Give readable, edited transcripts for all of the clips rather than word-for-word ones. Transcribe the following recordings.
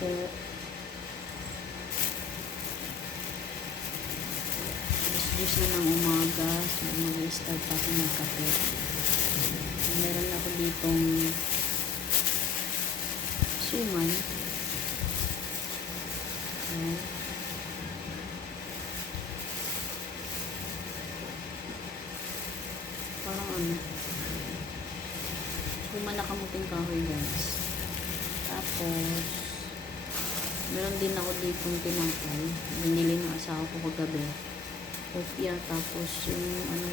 po. Alas 10 na ng umaga. So, mag-start ako ng kape. So, meron ako ditong suman. Ayan. Parang ano, suman na kamuting kahoy, guys. Tapos, meron din ako ditong tinapay. Binili ng asawa ko kagabi. Kopya, tapos yung ano,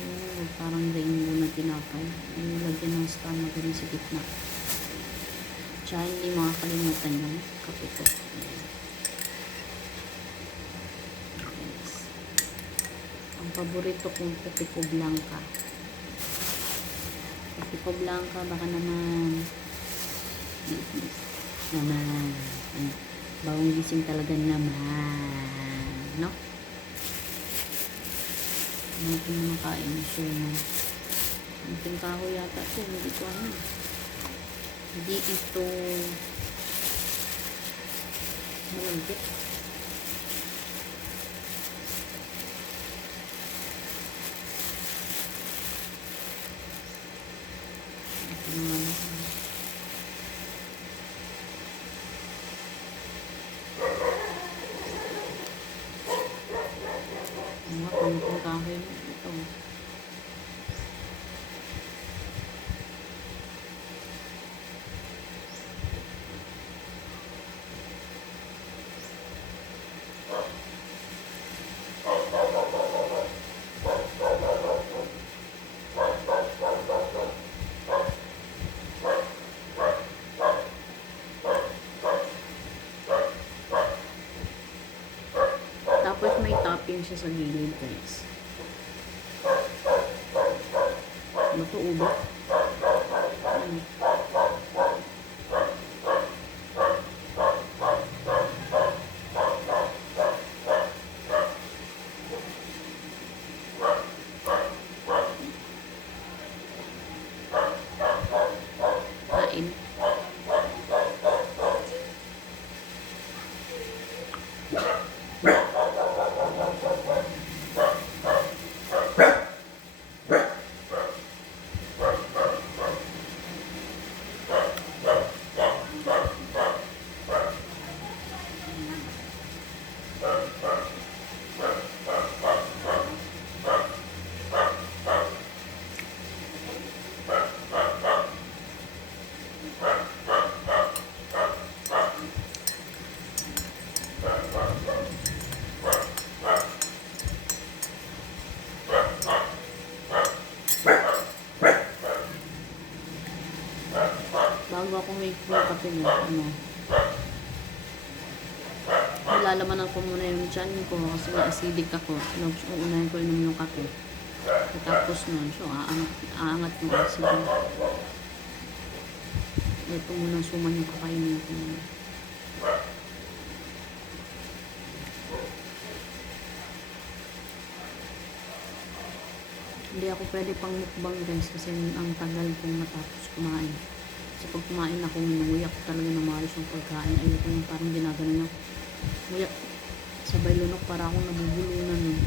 parang rainbow na tinapay. Nilagyan ng stomach rin sa gitna. Tsaka hindi makakalimutan yung kape ko. Yes. Ang paborito kong kape ko blanca. Kape ko blanca, baka naman bawang gising talaga naman, no? Ano ito na makain ng suman? Ang kahoy yata ito, hindi ko ano. Hindi ito malagkit. Ito na ano. Ang kahoy ito. Tapos may topping siya sa gilid, guys. Ano to, ubo? Ano? Kain. Bago ako may kape mo, ano, nilalaman ko muna yung tiyan ko kasi may acidic ako. Uunahin ko inom yung kape. Tapos nun, so aangat yung acidic. Ito muna suman yung kakainin ko muna. Hindi ako pwede pang mukbang, guys, kasi ang tagal kong matapos kumain. Kasi pag kumain ako, nguyak ko talaga na maayos yung pagkain. Ayoko yung parang ginagano na nguyak sabay lunok para akong nabubulunan.